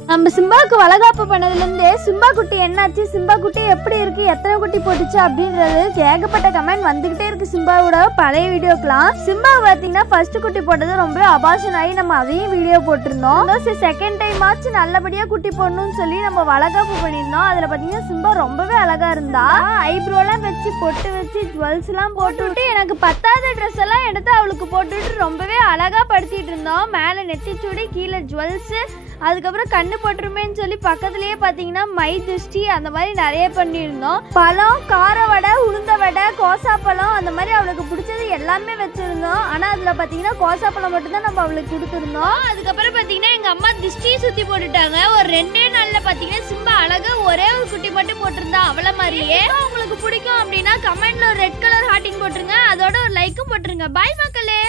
நம்ம சிம்பாவுக்கு வளகாப்பு பண்ணதுலேருந்தே சிம்பா குட்டி என்னாச்சு, சிம்பா குட்டி எப்படி இருக்கு, எத்தனை குட்டி போட்டுச்சு அப்படின்றது ஏகப்பட்ட கமெண்ட் வந்துகிட்டே இருக்கு. சிம்பாவோட பழைய வீடியோக்கெல்லாம் சிம்பா பார்த்தீங்கன்னா ஃபர்ஸ்ட் குட்டி போட்டது ரொம்ப அபாஷன் ஆகி நம்ம அதையும் வீடியோ போட்டிருந்தோம். செகண்ட் டைம் ஆச்சு நல்லபடியாக குட்டி போடணும்னு சொல்லி நம்ம வளகாப்பு பண்ணியிருந்தோம். அதில் பார்த்தீங்கன்னா சிம்பா ரொம்பவே அழகா இருந்தா. ஐப்ரோலாம் வச்சு பொட்டு வச்சு ஜுவல்ஸ்லாம் போட்டுவிட்டு எனக்கு பத்தாவது ட்ரெஸ் எல்லாம் எடுத்து அவளுக்கு போட்டுவிட்டு ரொம்பவே அழகா படுத்திட்டு இருந்தோம். மேலே நெட்டிச்சூடி, கீழே ஜுவல்ஸு, அதுக்கப்புறம் கண்ணு போட்டுருமேன்னு சொல்லி பக்கத்துலயே பாத்தீங்கன்னா மை திருஷ்டி அந்த மாதிரி நிறைய பண்ணியிருந்தோம். பழம், கார வடை, உளுந்த வடை, கோசாப்பழம் அந்த மாதிரி அவளுக்கு பிடிச்சது எல்லாமே வச்சிருந்தோம். ஆனா அதுல பாத்தீங்கன்னா கோசாப்பழம் மட்டும்தான் நம்ம அவளுக்கு கொடுத்துருந்தோம். அதுக்கப்புறம் பாத்தீங்கன்னா எங்க அம்மா திருஷ்டியை சுத்தி போட்டுட்டாங்க. ஒரு 2 நாள்ல பாத்தீங்கன்னா சிம்பா அழகா ஒரே ஒரு குட்டி மட்டும் போட்டிருந்தா அவள மாதிரியே. உங்களுக்கு பிடிக்கும் அப்படின்னா கமெண்ட்ல ஒரு ரெட் கலர் ஹார்ட்டிங் போட்டுருங்க, அதோட ஒரு லைக்கும் போட்டுருங்க. பாய் மக்களே.